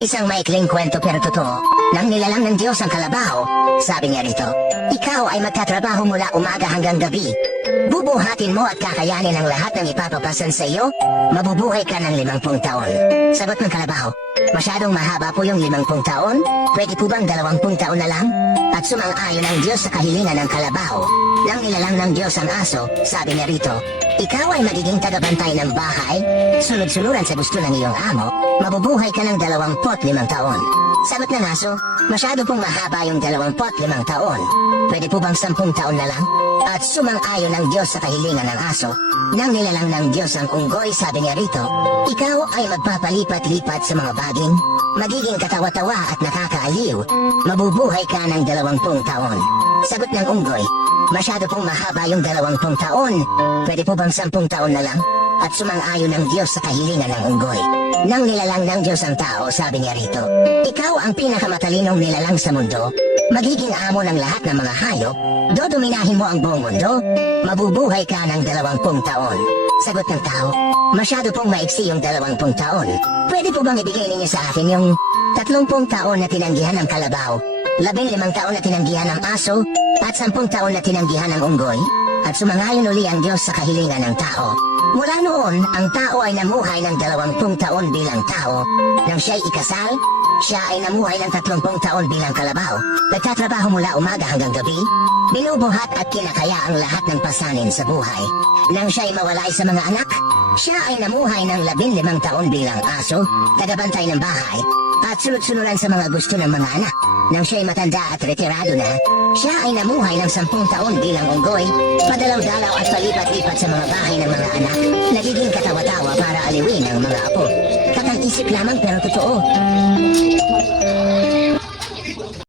Isang maikling kwento pero totoo, nang nilalang ng Diyos ang kalabaw, sabi niya rito, ikaw ay magtatrabaho mula umaga hanggang gabi. Bubuhatin mo at kakayanin ang lahat ng ipapapasan sa iyo, mabubuhay ka ng 50 taon. Sagot ng kalabaw, masyadong mahaba po yung 50 taon, pwede po bang 20 taon na lang? At sumang-ayon ang Diyos sa kahilingan ng kalabaw. Nang nilalang ng Diyos ang aso, sabi niya rito, ikaw ay magiging tagabantay ng bahay, sunod-sunuran sa gusto ng iyong amo, mabubuhay ka ng 25 taon. Sagot ng aso, masyado pong mahaba yung 25 taon. Pwede po bang 10 taon na lang? At sumang-ayon ang Diyos sa kahilingan ng aso. Nang nilalang ng Diyos ang unggoy, sabi niya rito, ikaw ay magpapalipat-lipat sa mga baging, magiging katawa-tawa at nakakaaliw, mabubuhay ka ng 20 taon. Sagot ng unggoy, masyado pong mahaba yung 20 taon. Pwede po bang 10 taon na lang? At sumang-ayon ang Diyos sa kahilingan ng unggoy. Nang nilalang ng Diyos ang tao, sabi niya rito, ikaw ang pinakamatalinong nilalang sa mundo, magiging amo ng lahat ng mga hayop, dodominahin mo ang buong mundo, mabubuhay ka ng 20 taon. Sagot ng tao, masyado pong maiksi yung 20 taon. Pwede po bang ibigay ninyo sa akin yung 30 taon na tinanggihan ng kalabaw, 15 taon na tinanggihan ng aso, at 10 taon na tinanggihan ng unggoy? At sumangayon uli ang Diyos sa kahilingan ng tao. Mula noon, ang tao ay namuhay ng 20 taon bilang tao. Nang siya'y ikasal, siya ay namuhay ng 30 taon bilang kalabaw. Nagtatrabaho mula umaga hanggang gabi, binubuhat at kinakaya ang lahat ng pasanin sa buhay. Nang siya'y mawalay sa mga anak, siya ay namuhay ng 15 taon bilang aso, tagabantay ng bahay, at sunod-sunuran sa mga gusto ng mga anak. Nang siya'y matanda at retirado na, siya ay namuhay ng 10 taon bilang unggoy, padalaw-dalaw at palipat-lipat sa mga bahay ng mga anak, nagiging katawa-tawa para aliwin ang mga apo. Kakang-isip lamang pero totoo.